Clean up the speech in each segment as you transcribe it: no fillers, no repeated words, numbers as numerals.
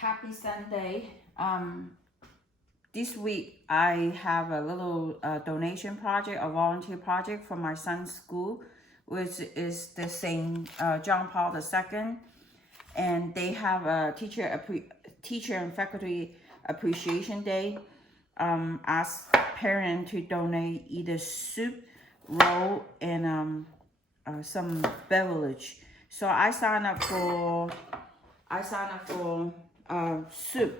Happy Sunday. This week I have a little donation project, a volunteer project for my son's school, which is the St. John Paul II, and they have a teacher and faculty appreciation day. Ask parents to donate either soup, roll, and some beverage. So I signed up for soup,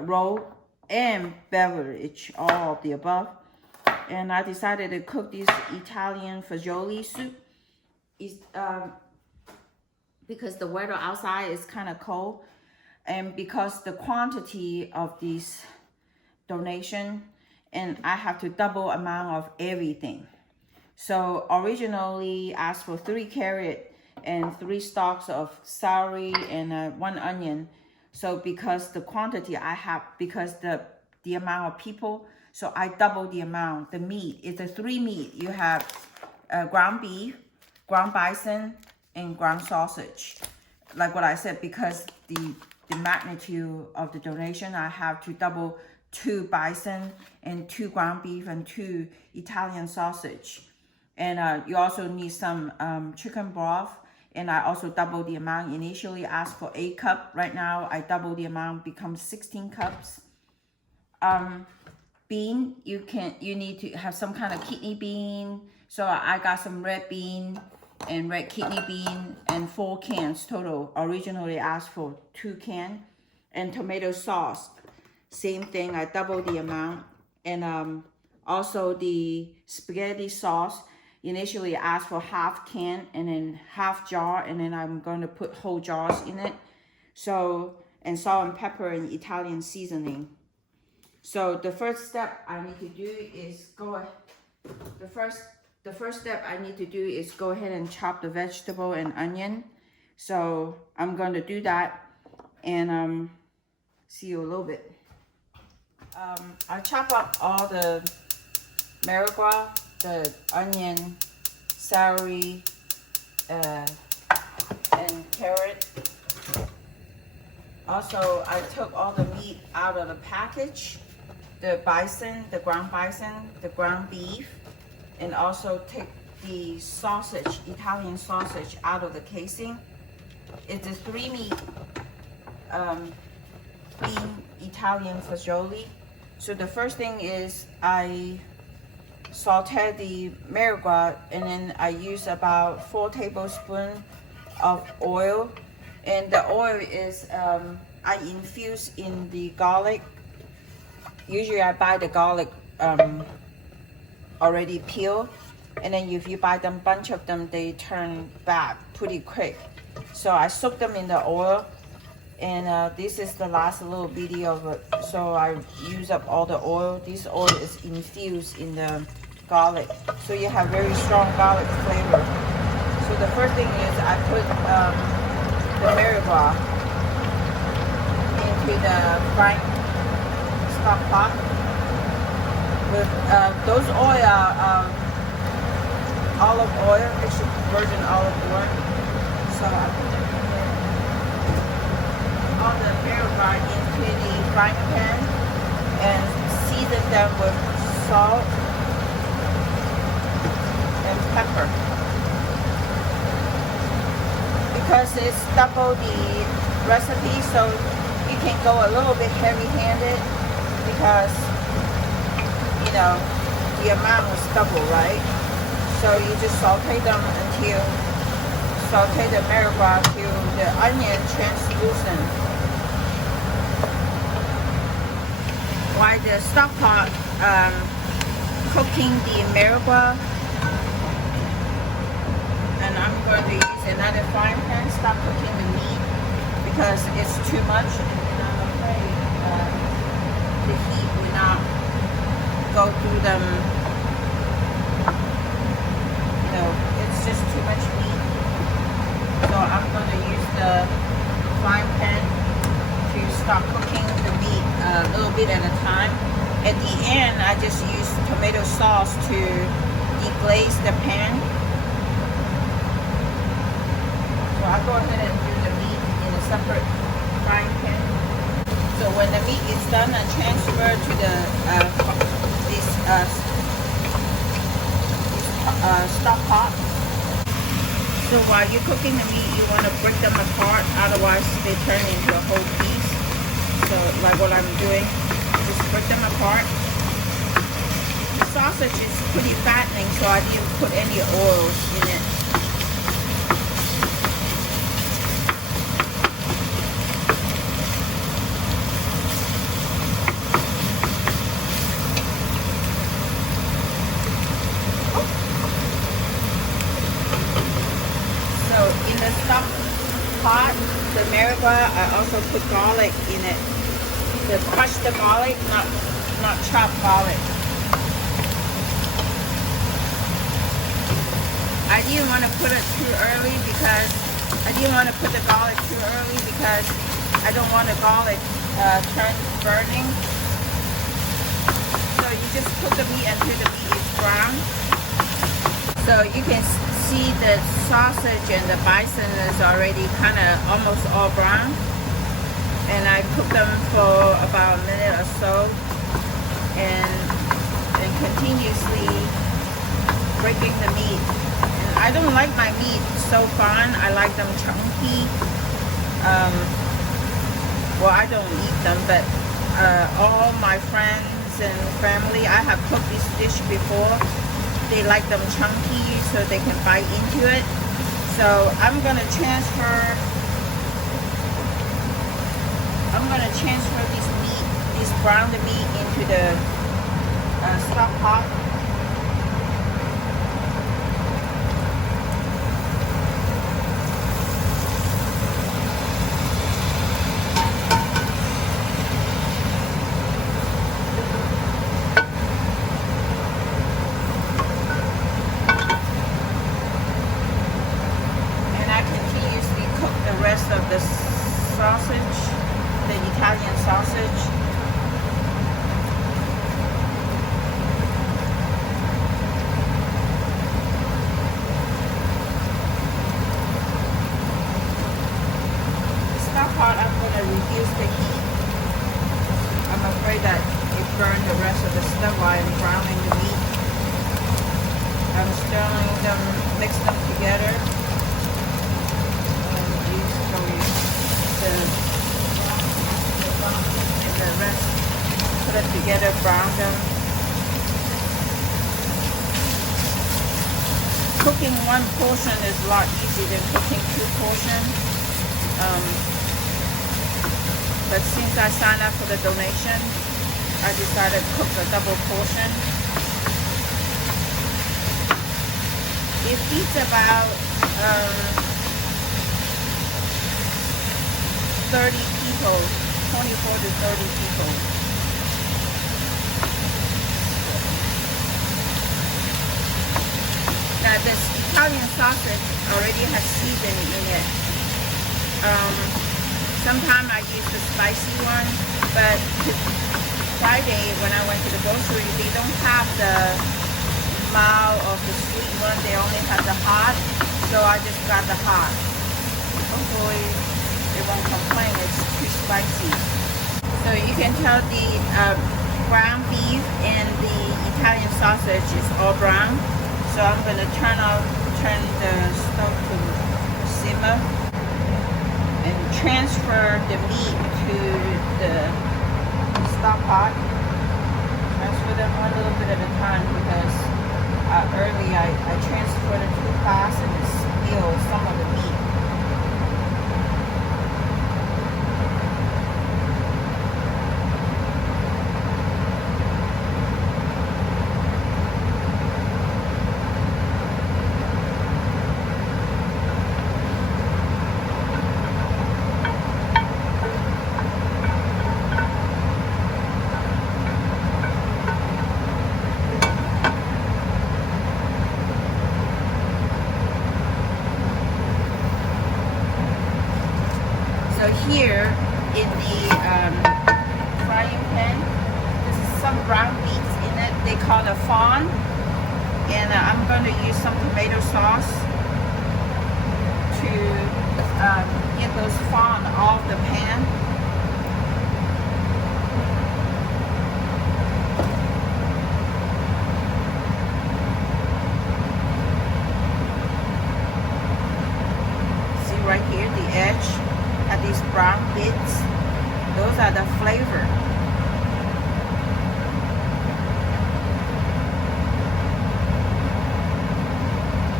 roll, and beverage, all of the above. And I decided to cook this Italian fagioli soup. Because the weather outside is kind of cold, and because the quantity of this donation, and I have to double amount of everything. So originally asked for 3 carrots and 3 stalks of celery and 1 onion. So because the quantity I have, because the amount of people, so I double the amount. The meat, it's a 3 meat. You have ground beef, ground bison, and ground sausage. Like what I said, because the magnitude of the donation, I have to double 2 bison and 2 ground beef and 2 Italian sausage. And you also need some chicken broth. And I also double the amount. Initially asked for 8 cups. Right now, I double the amount, becomes 16 cups. Bean, you need to have some kind of kidney bean. So I got some red bean and red kidney bean and 4 cans total. Originally asked for 2 cans. And tomato sauce, same thing. I double the amount. And also the spaghetti sauce. Initially asked for half can and then half jar, and then I'm going to put whole jars in it. So, and salt and pepper and Italian seasoning. So the first step I need to do is the first step I need to do is go ahead and chop the vegetable and onion. So I'm going to do that, and see you a little bit. I chop up all the marijuana, the onion, celery, and carrot. Also, I took all the meat out of the package, the bison, the ground beef, and also take the sausage, Italian sausage, out of the casing. It's a 3 meat bean Italian fagioli. So the first thing is I saute the marijuana, and then I use about 4 tablespoons of oil. And the oil is I infuse in the garlic. Usually I buy the garlic already peeled, and then if you buy them bunch of them, they turn bad pretty quick. So I soak them in the oil, and this is the last little video of it. So I use up all the oil. This oil is infused in the garlic, so you have very strong garlic flavor. So the first thing is I put the marijuana into the frying stock pot with those oil, olive oil, actually virgin olive oil. So I put all the marijuana into the frying pan and season them with salt and pepper. Because it's double the recipe, so you can go a little bit heavy-handed, because the amount is double, right? So you just saute them saute the marijuana till the onion translucent. While the stock pot cooking the marijuana, and I'm going to use another frying pan, stop cooking the meat because it's too much, and I'm afraid the heat will not go through them. It's just too much meat. So I'm going to use the frying pan to start cooking the meat a little bit at a time. At the end, I just use tomato sauce to deglaze the pan. So I go ahead and do the meat in a separate frying pan. meat is done and transferred to the stock pot. So while you're cooking the meat, you want to break them apart, otherwise they turn into a whole piece. So like what I'm doing, just break them apart. The sausage is pretty fattening, so I didn't put any oils in it. Stock pot, the vinegar, I also put garlic in it. The crushed the garlic, not chopped garlic. I didn't want to put it too early because I don't want the garlic turn burning. So you just cook the meat until the meat is brown. So you can see the sausage and the bison is already kind of almost all brown, and I cook them for about a minute or so, and continuously breaking the meat. And I don't like my meat so fine. I like them chunky. Well, I don't eat them, but all my friends and family, I have cooked this dish before. They like them chunky so they can bite into it. So I'm gonna transfer this browned meat into the stock pot. Of the sausage, the Italian sausage. The stock pot, I'm going to reduce the heat. I'm afraid that it burned the rest of the stuff while I'm browning the meat. I'm stirring them, mix them together. And the rest, put it together, brown them. Cooking one portion is a lot easier than cooking two portions. But since I signed up for the donation, I decided to cook a double portion. It feeds about 30 people, 24 to 30 people. Now this Italian sausage already has seasoning in it. Sometimes I use the spicy one, but Friday when I went to the grocery, they don't have the mild or the sweet one. They only have the hot, so I just got the hot. Hopefully they won't complain it's too spicy. So you can tell the ground beef and the Italian sausage is all brown. So I'm going to turn the stove to simmer and transfer the meat to the stock pot. Transfer them one little bit at a time because early I transferred it too fast and it spilled some of the meat. So here in the frying pan, this is some ground beets in it. They call it fawn, and I'm going to use some tomato sauce to get those fawn off the pan. bits. Those are the flavor.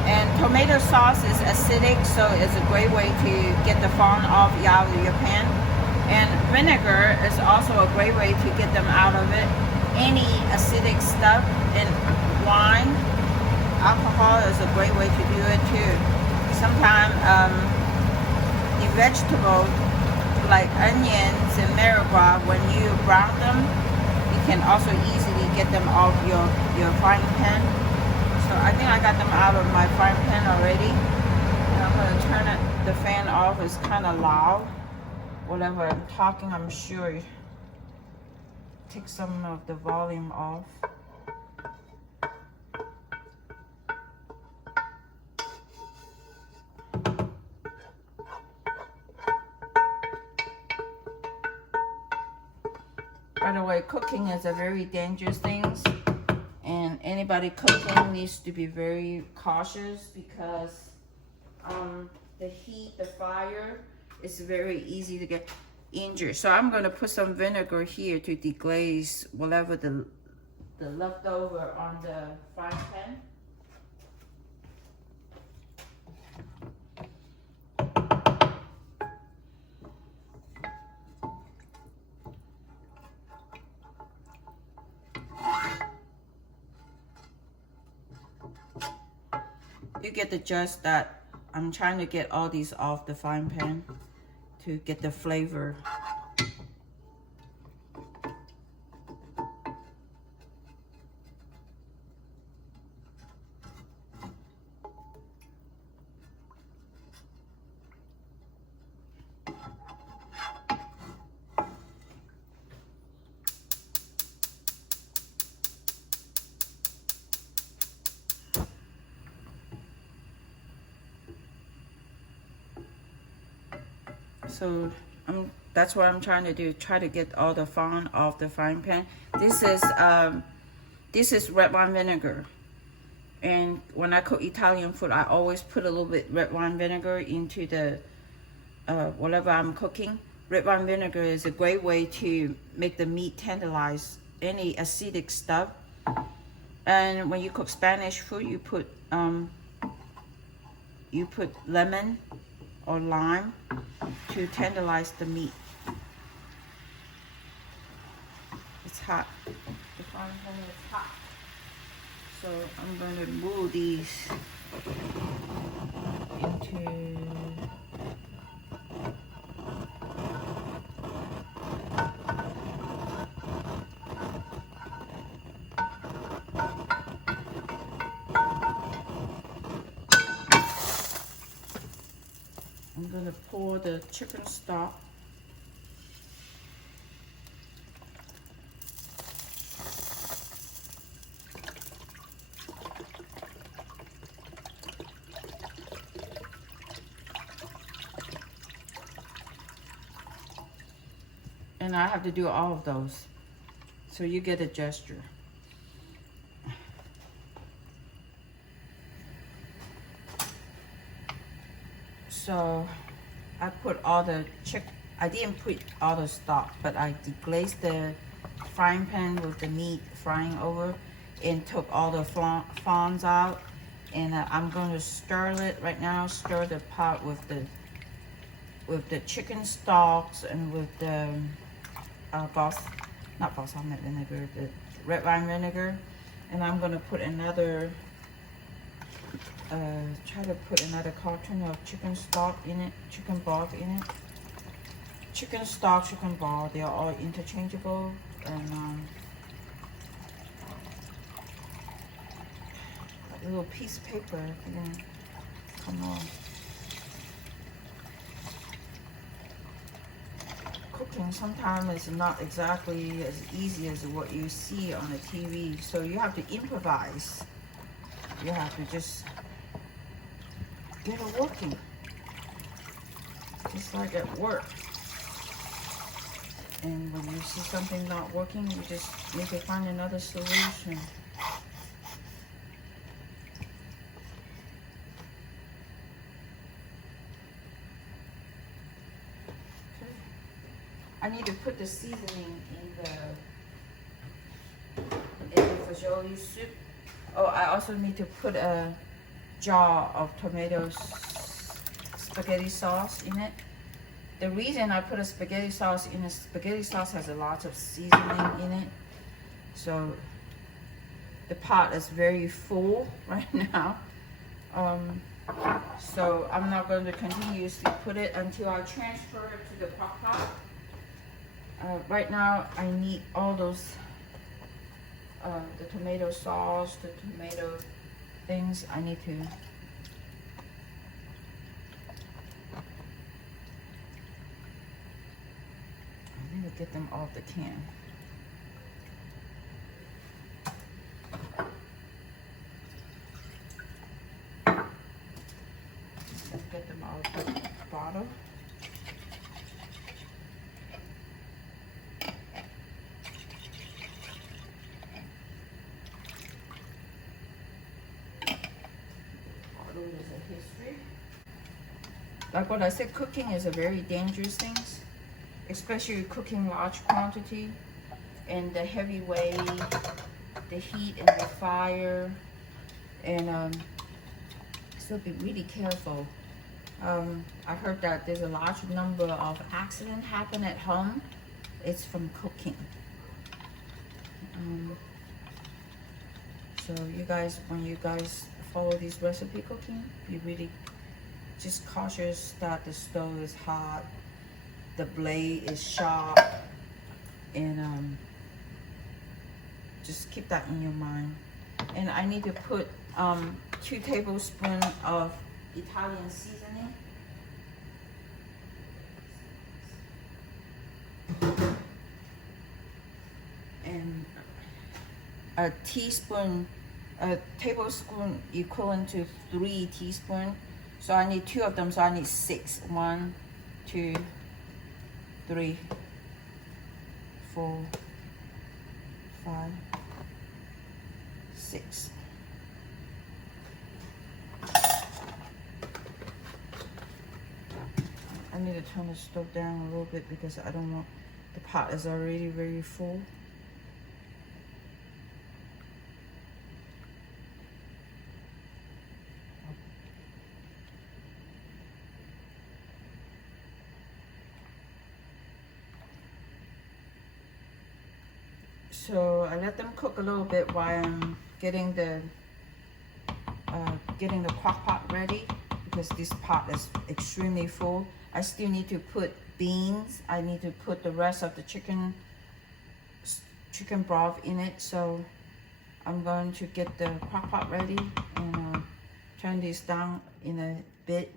And tomato sauce is acidic, so it's a great way to get the foam off out of your pan. And vinegar is also a great way to get them out of it. Any acidic stuff in wine, alcohol is a great way to do it too. Sometimes the vegetables like onions and marigold, when you brown them, you can also easily get them off your frying pan. So I think I got them out of my frying pan already. And I'm going to turn the fan off. It's kind of loud. Whatever I'm talking, I'm sure take some of the volume off. By the way, cooking is a very dangerous thing, and anybody cooking needs to be very cautious because the heat, the fire, is very easy to get injured. So I'm going to put some vinegar here to deglaze whatever the leftover on the frying pan. You get the gist that I'm trying to get all these off the frying pan to get the flavor. So that's what I'm trying to do. Try to get all the foam off the frying pan. This is red wine vinegar. And when I cook Italian food, I always put a little bit red wine vinegar into the whatever I'm cooking. Red wine vinegar is a great way to make the meat tenderize any acidic stuff. And when you cook Spanish food, you put lemon or lime to tenderize the meat. It's hot. The frying pan is hot. So I'm going to move these into I'm going to pour the chicken stock. And I have to do all of those. So you get a gesture. So I put all the I didn't put all the stock, but I deglazed the frying pan with the meat frying over and took all the foams out. And I'm going to stir it right now. Stir the pot with the chicken stalks and with the balsamic vinegar, the red wine vinegar. And I'm going to put another. Try to put another carton of chicken stock in it, chicken broth in it. Chicken stock, chicken broth, they are all interchangeable. And a little piece of paper didn't come on. Cooking sometimes is not exactly as easy as what you see on the TV, so you have to improvise. You have to just get it working. Just like at work. And when you see something not working, you just need to find another solution. Okay. I need to put the seasoning in the Fagioli soup. Oh, I also need to put a jar of tomato spaghetti sauce in it. The reason I put a spaghetti sauce in, spaghetti sauce has a lot of seasoning in it. So the pot is very full right now. So I'm not going to continuously put it until I transfer it to the crock pot. Right now I need all those, the tomato sauce, the tomato things. I need to get them off the can. Get them out of the bottle. Bottle is a history. Like what I said, cooking is a very dangerous thing, especially cooking large quantity, and the heavy weight, the heat and the fire, and so be really careful. I heard that there's a large number of accidents happen at home. It's from cooking. So you guys, when you guys follow this recipe cooking, be really just cautious that the stove is hot, the blade is sharp, and just keep that in your mind. And I need to put 2 tablespoons of Italian seasoning. And a tablespoon equivalent to 3 teaspoons. So I need 2 of them, so I need 6. 1, 2, 3, 4, 5, 6. I need to turn the stove down a little bit because I don't want, the pot is already very full. So I let them cook a little bit while I'm getting the crock pot ready, because this pot is extremely full. I still need to put beans. I need to put the rest of the chicken broth in it. So I'm going to get the crock pot ready and turn this down in a bit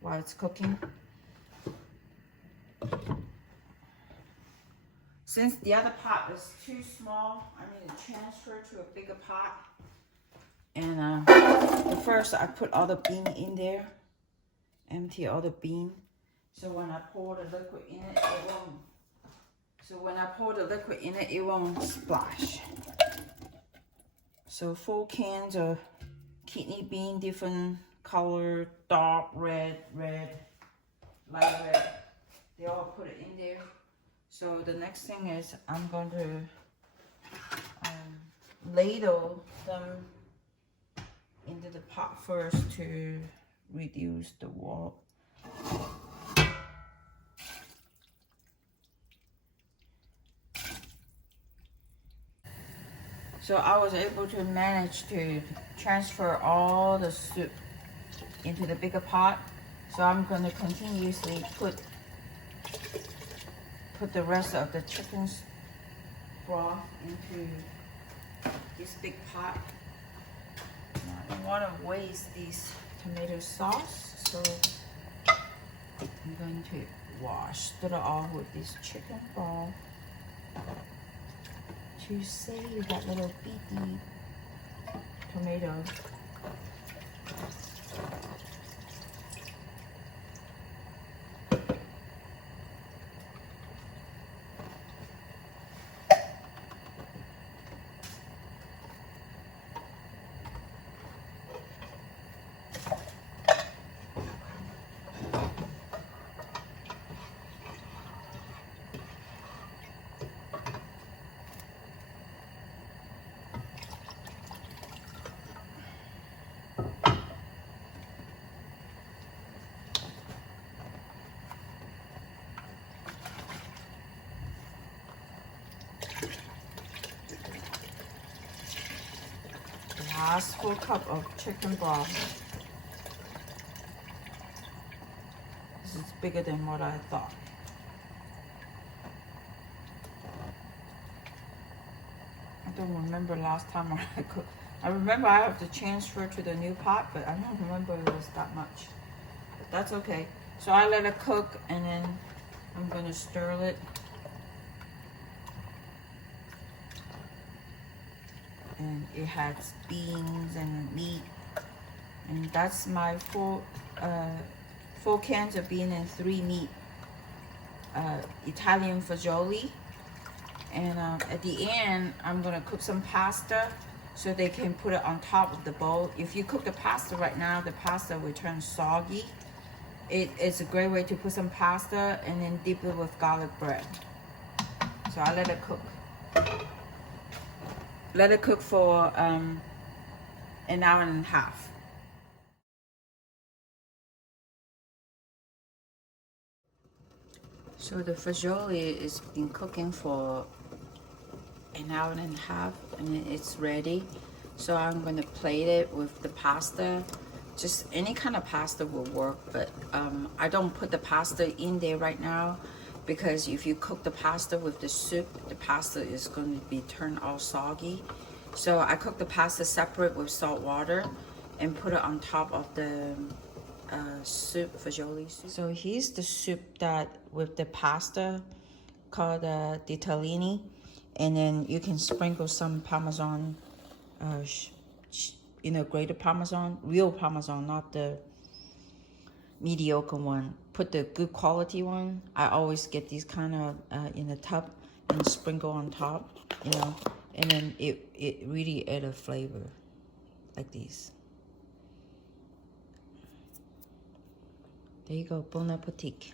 while it's cooking. Since the other pot is too small, I need to transfer to a bigger pot. And first I put all the bean in there, empty all the bean. So when I pour the liquid in it, it won't splash. So 4 cans of kidney bean, different color, dark red, light red. They all put it in there. So the next thing is I'm going to ladle them into the pot first to reduce the water. So I was able to manage to transfer all the soup into the bigger pot. So I'm going to continuously put the rest of the chicken's broth into this big pot. Now, I don't want to waste this tomato sauce, so I'm going to wash it off with this chicken broth to save that little bitty tomato. last full cup of chicken broth. This is bigger than what I thought. I don't remember last time I cooked. I remember I have to transfer to the new pot, but I don't remember it was that much. But that's okay. So I let it cook, and then I'm gonna stir it. And it has beans and meat, and that's my four cans of beans and 3 meat. Italian fagioli, and at the end I'm gonna cook some pasta so they can put it on top of the bowl. If you cook the pasta right now, the pasta will turn soggy. It's a great way to put some pasta and then dip it with garlic bread. So I let it cook. Let it cook for an hour and a half. So the fagioli is been cooking for an hour and a half, and it's ready. So I'm going to plate it with the pasta. Just any kind of pasta will work, but I don't put the pasta in there right now, because if you cook the pasta with the soup, the pasta is going to be turned all soggy. So I cook the pasta separate with salt water and put it on top of the soup, fagioli soup. So here's the soup that with the pasta called Ditalini, and then you can sprinkle some Parmesan, grated Parmesan, real Parmesan, not the mediocre one. Put the good quality one. I always get these kind of in a tub and sprinkle on top, and then it really add a flavor like these. There you go, bon appetit.